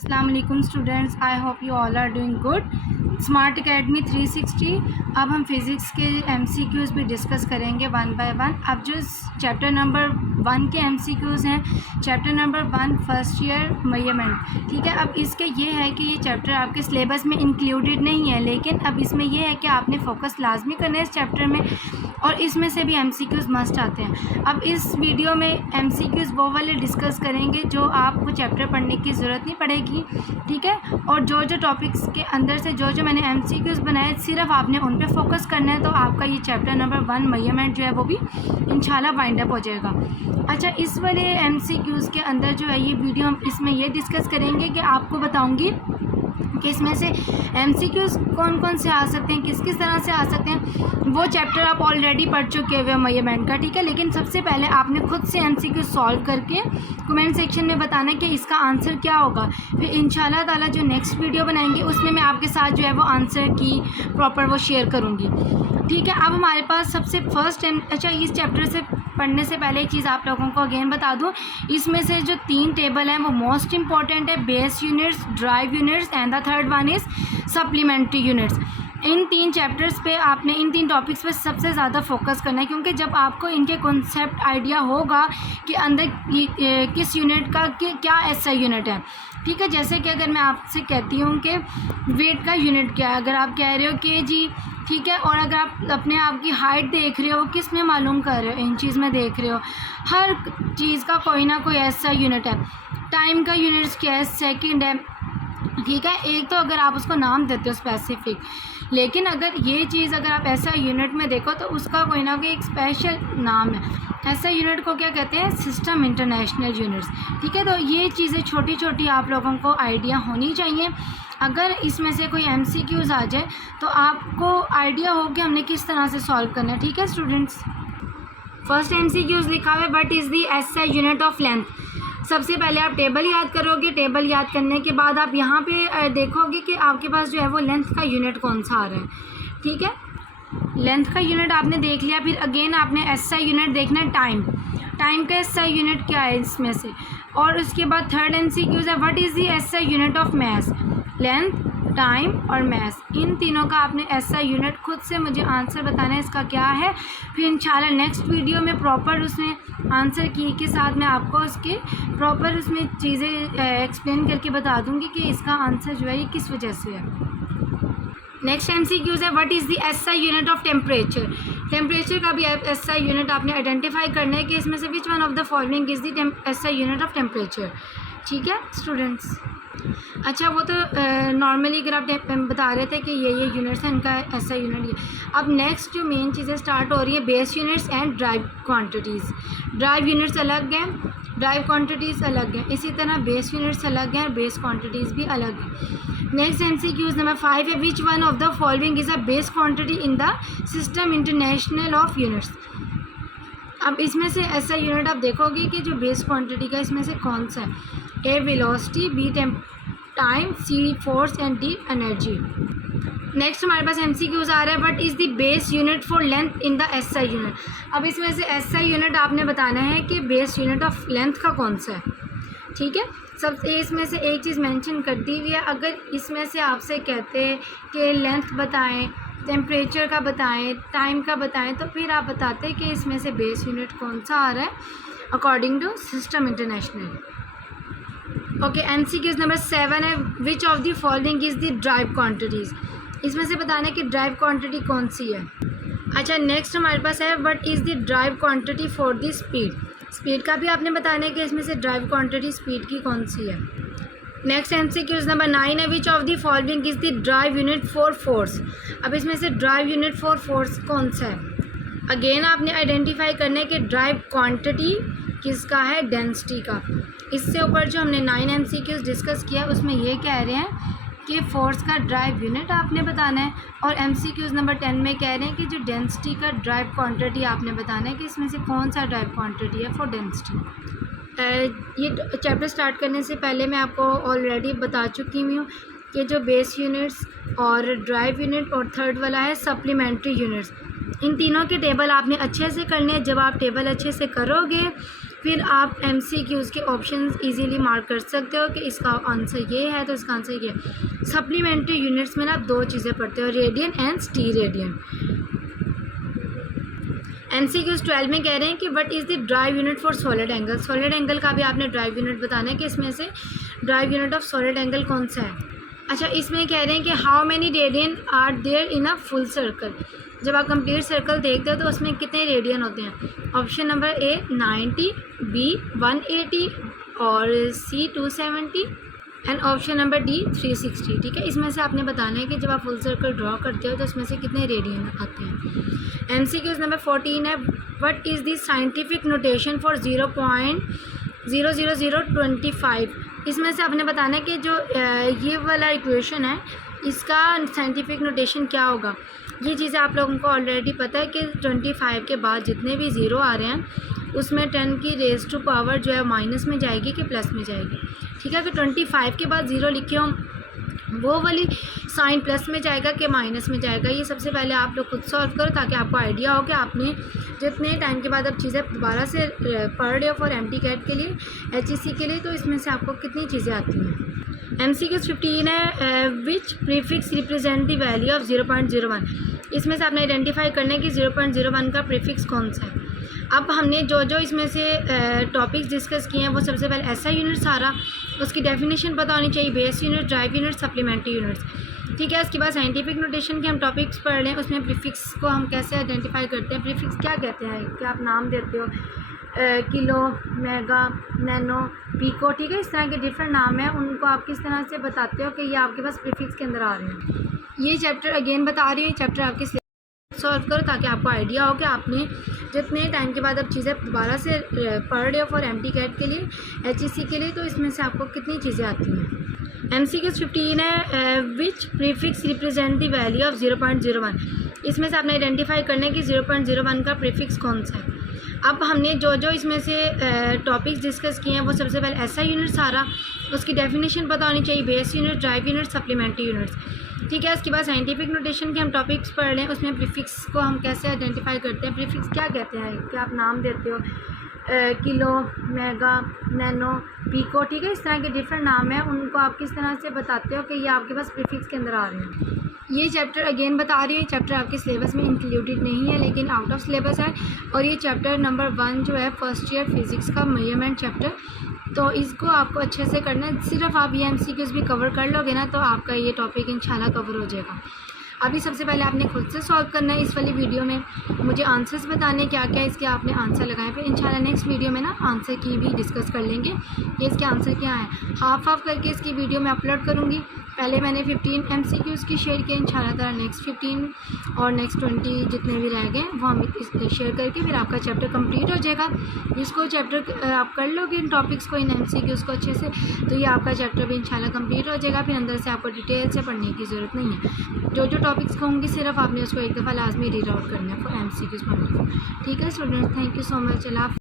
अस्सलामुअलैकुम students, I hope you all are doing good. Smart Academy 360। अब हम physics के एमसीक्यूज़ भी डिस्कस करेंगे वन बाय वन। अब जो चैप्टर नंबर 1 के एमसीक्यूज़ हैं, chapter number 1 first year measurement, ठीक है। अब इसके ये है कि ये चैप्टर आपके सिलेबस में इंक्लूडेड नहीं है, लेकिन अब इसमें यह है कि आपने फोकस लाजमी करना है इस चैप्टर में, और इसमें से भी एमसीक्यूज़ मस्ट आते हैं। अब इस वीडियो में एमसीक्यूज़ वो वाले डिस्कस करेंगे जो आपको चैप्टर पढ़ने की ज़रूरत नहीं पड़ेगी, ठीक है। और जो जो टॉपिक्स के अंदर से जो जो मैंने एमसीक्यूज़ बनाए, सिर्फ आपने उन पे फोकस करना है, तो आपका ये चैप्टर नंबर 1 मेजरमेंट जो है वो भी इंशाल्लाह वाइंड अप हो जाएगा। अच्छा, इस वाले एमसीक्यूज़ के अंदर जो है ये वीडियो हम इसमें ये डिस्कस करेंगे कि आपको बताऊँगी कि इसमें से एमसीक्यूज़ कौन कौन से आ सकते हैं, किस किस तरह से आ सकते हैं। वो चैप्टर आप ऑलरेडी पढ़ चुके हुए मेजरमेंट का, ठीक है। लेकिन सबसे पहले आपने खुद से एमसीक्यू सॉल्व करके कमेंट सेक्शन में बताना कि इसका आंसर क्या होगा। फिर इंशाल्लाह ताला जो नेक्स्ट वीडियो बनाएंगे उसमें मैं आपके साथ जो है वो आंसर की प्रॉपर वो शेयर करूँगी, ठीक है। अब हमारे पास सबसे फर्स्ट अच्छा, इस चैप्टर से पढ़ने से पहले एक चीज़ आप लोगों को अगेन बता दूं, इसमें से जो 3 टेबल हैं वो मोस्ट इंपॉर्टेंट है, base units, drive units and the third one is supplementary units. In 3 chapters पे आपने इन 3 टॉपिक्स पे सबसे ज़्यादा फोकस करना है, क्योंकि जब आपको इनके कॉन्सेप्ट आइडिया होगा कि अंदर किस यूनिट का क्या ऐसा यूनिट है, ठीक है। जैसे कि अगर मैं आपसे कहती हूँ कि वेट का यूनिट क्या है, अगर आप कह रहे हो केजी, ठीक है, और अगर आप अपने आप की हाइट देख रहे हो, किस में मालूम कर रहे हो, इंचीज़ में देख रहे हो, हर चीज़ का कोई ना कोई ऐसा यूनिट है। टाइम का यूनिट क्या है, सेकंड है, ठीक है। एक तो अगर आप उसको नाम देते हो स्पेसिफिक, लेकिन अगर ये चीज़ अगर आप ऐसा यूनिट में देखो तो उसका कोई ना कोई एक स्पेशल नाम है। ऐसा यूनिट को क्या कहते हैं, सिस्टम इंटरनेशनल यूनिट्स, ठीक है। तो ये चीज़ें छोटी छोटी आप लोगों को आइडिया होनी चाहिए। अगर इसमें से कोई एमसीक्यूज़ आ जाए तो आपको आइडिया हो कि हमने किस तरह से सॉल्व करना है, ठीक है स्टूडेंट्स। फर्स्ट एमसीक्यूज़ लिखा हुआ है, what is the SI unit of length. सबसे पहले आप टेबल याद करोगे, टेबल याद करने के बाद आप यहाँ पे देखोगे कि आपके पास जो है वो लेंथ का यूनिट कौन सा आ रहा है, ठीक है। लेंथ का यूनिट आपने देख लिया, फिर अगेन आपने एसआई यूनिट देखना है, टाइम। टाइम का एसआई यूनिट क्या है इसमें से। और उसके बाद थर्ड एमसीक्यूज़ है, what is the SI unit of math. Length, time और मैथ, इन तीनों का आपने एसआई यूनिट खुद से मुझे आंसर बताना है इसका क्या है। फिर इंशाल्लाह नेक्स्ट वीडियो में प्रॉपर उसमें आंसर की के साथ मैं आपको उसके प्रॉपर उसमें चीज़ें एक्सप्लेन करके बता दूंगी कि इसका आंसर जो है ये किस वजह से है। नेक्स्ट एमसीक्यूज़ है, what is the SI unit of temperature. Temperature का भी एसआई यूनिट आपने आइडेंटिफाई करना है कि इसमें से which one of the following is the SI unit of temperature, ठीक है स्टूडेंट्स। अच्छा, वो तो नॉर्मली अगर आप बता रहे थे कि ये यूनिट्स हैं, इनका ऐसा यूनिट ये। अब नेक्स्ट जो मेन चीज़ें स्टार्ट हो रही है, base units and drive quantities. Drive units अलग हैं, ड्राइव क्वांटिटीज़ अलग हैं, इसी तरह बेस यूनिट्स अलग हैं और बेस क्वांटिटीज़ भी अलग हैं। नेक्स्ट एमसीक्यूज़ नंबर 5 है, which one of the following is a base quantity in the system international of units. अब इसमें से ऐसा यूनिट आप देखोगे कि जो बेस क्वांटिटी का इसमें से कौन सा है, A velocity, B time, C force and D energy. Next हमारे पास एमसीक्यूज़ आ रहा है, what is the base unit for length in the SI unit. अब इसमें से एसआई यूनिट आपने बताना है कि बेस यूनिट ऑफ लेंथ का कौन सा है, ठीक है। सब इसमें से एक चीज़ मेंशन कर दी हुई है, अगर इसमें से आपसे कहते हैं कि लेंथ बताएं, टेम्परेचर का बताएं, टाइम का बताएं, तो फिर आप बताते हैं कि इसमें से बेस यूनिट कौन सा आ रहा है according to system international. Okay, MCQs number 7 है, which of the following is the derived quantities. इसमें से बताना है कि ड्राइव क्वांटिटी कौन सी है। अच्छा, नेक्स्ट हमारे पास है, what is the drive quantity for the speed. Speed का भी आपने बताना है कि इसमें से ड्राइव क्वांटिटी स्पीड की कौन सी है। नेक्स्ट एमसीक्यूज़ नंबर 9 है, which of the following is the drive unit for force. अब इसमें से ड्राइव यूनिट फॉर फोर्स कौन सा है। अगेन आपने आइडेंटिफाई करना है कि ड्राइव क्वांटिटी किसका है, डेंसिटी का। इससे ऊपर जो हमने 9 एमसीक्यूज़ डिस्कस किया उसमें ये कह रहे हैं कि फोर्स का ड्राइव यूनिट आपने बताना है, और एमसीक्यूज़ नंबर 10 में कह रहे हैं कि जो डेंसिटी का ड्राइव क्वांटिटी आपने बताना है कि इसमें से कौन सा ड्राइव क्वांटिटी है फॉर डेंसिटी। ये चैप्टर स्टार्ट करने से पहले मैं आपको ऑलरेडी बता चुकी हुई हूँ कि जो बेस यूनिट्स और ड्राइव यूनिट और थर्ड वाला है सप्लीमेंट्री यूनिट्स, इन तीनों के टेबल आपने अच्छे से करने हैं। जब आप टेबल अच्छे से करोगे फिर आप MCQs के ऑप्शंस इजीली मार्क कर सकते हो कि इसका आंसर ये है तो इसका आंसर ये है। सप्लीमेंट्री यूनिट्स में ना आप 2 चीज़ें पढ़ते हो, रेडियन एंड स्टीरेडियन। MCQs 12 में कह रहे हैं कि what is the drive unit for solid angle. Solid angle का भी आपने ड्राइव यूनिट बताना है कि इसमें से derived unit of solid angle कौन सा है। अच्छा, इसमें कह रहे हैं कि how many radian are there in a full circle. जब आप कंप्लीट सर्कल देखते हो तो उसमें कितने रेडियन होते हैं। ऑप्शन नंबर ए 90, बी 180 और सी 270 एंड ऑप्शन नंबर डी 360। ठीक है, इसमें से आपने बताना है कि जब आप फुल सर्कल ड्रॉ करते हो तो उसमें से कितने रेडियन आते हैं। MCQs नंबर 14 है what is the scientific notation for 0.00025। इसमें से आपने बताना है कि जो ये वाला इक्वेशन है इसका साइंटिफिक नोटेशन क्या होगा। ये चीज़ें आप लोगों को ऑलरेडी पता है कि 25 के बाद जितने भी ज़ीरो आ रहे हैं उसमें 10 की रेज़ टू पावर जो है माइनस में जाएगी कि प्लस में जाएगी। ठीक है, तो 25 के बाद ज़ीरो लिखे हो वो वाली साइन प्लस में जाएगा कि माइनस में जाएगा। ये सबसे पहले आप लोग खुद सॉल्व करो ताकि आपको आइडिया हो कि आपने जितने टाइम के बाद अब चीज़ें दोबारा से पढ़ रहे हो फॉर MTCAT के लिए, HEC के लिए, तो इसमें से आपको कितनी चीज़ें आती हैं। MCQs 15 है which prefix represent the value of 0.01। इसमें से आपने आइडेंटिफाई करना है कि 0.01 का प्रीफिक्स कौन सा है। अब हमने जो इसमें से टॉपिक्स डिस्कस किए हैं वो सबसे पहले SI यूनिट सारा, उसकी डेफिनेशन पता होनी चाहिए, base unit, drive unit, supplementary units. ठीक है, इसके बाद साइंटिफिक नोटेशन के हम टॉपिक्स पढ़ लें, उसमें प्रीफिक्स को हम कैसे आइडेंटिफाई करते हैं, प्रीफिक्स क्या कहते हैं, क्या आप नाम देते हो, किलो, मेगा, नैनो, पीको। ठीक है, इस तरह के डिफरेंट नाम हैं, उनको आप किस तरह से बताते हो कि ये आपके पास प्रीफिक्स के अंदर आ रहे हैं। ये चैप्टर अगेन बता रही हूँ, चैप्टर आपके सॉल्व करो ताकि आपको आइडिया हो कि आपने जितने टाइम के बाद अब चीज़ें दोबारा से पढ़ रहे हो फॉर MTCAT के लिए, HEC के लिए, तो इसमें से आपको कितनी चीज़ें आती हैं। MCQs 15 है which prefix represent the value of 0.01। इसमें से आपने आइडेंटिफाई करना है कि 0.01 का प्रीफिक्स कौन सा है। अब हमने जो इसमें से टॉपिक्स डिस्कस किए हैं वो सबसे पहले SI यूनिट सारा, उसकी डेफिनेशन पता होनी चाहिए, base unit, drive unit, supplementary units. ठीक है, इसके बाद साइंटिफिक नोटेशन के हम टॉपिक्स पढ़ लें, उसमें प्रीफिक्स को हम कैसे आइडेंटिफाई करते हैं, प्रीफिक्स क्या कहते हैं, क्या आप नाम देते हो, किलो, मेगा, नैनो, पीको। ठीक है, इस तरह के डिफरेंट नाम हैं, उनको आप किस तरह से बताते हो कि ये आपके पास प्रीफिक्स के अंदर आ रहे हैं। ये चैप्टर अगेन बता रही हूँ, चैप्टर आपके सिलेबस में इंक्लूडेड नहीं है लेकिन आउट ऑफ सिलेबस है, और ये चैप्टर नंबर 1 जो है फर्स्ट ईयर फिज़िक्स का मेजरमेंट चैप्टर, तो इसको आपको अच्छे से करना है। सिर्फ आप ये MCQs भी कवर कर लोगे ना तो आपका ये टॉपिक इंशाल्लाह कवर हो जाएगा। अभी सबसे पहले आपने खुद से सॉल्व करना है इस वाली वीडियो में, मुझे आंसर्स बताने क्या क्या इसके आपने आंसर लगाए, फिर इंशाल्लाह नेक्स्ट वीडियो में ना आंसर की भी डिस्कस कर लेंगे कि इसके आंसर क्या हैं। हाफ करके इसकी वीडियो में अपलोड करूँगी। पहले मैंने 15 MCQs की शेयर किए, इंशाल्लाह ताला नेक्स्ट 15 और नेक्स्ट 20 जितने भी रह गए वो हम शेयर करके फिर आपका चैप्टर कंप्लीट हो जाएगा। इसको चैप्टर आप कर लोगे इन टॉपिक्स को, इन MCQs को अच्छे से, तो ये आपका चैप्टर भी इंशाल्लाह कंप्लीट हो जाएगा। फिर अंदर से आपको डिटेल से पढ़ने की ज़रूरत नहीं है। जो टॉपिक्स कहूँगी सिर्फ आपने उसको एक दफ़ा लाजमी रीड आउट करना है for MCQs point of view. ठीक है students, thank you so much.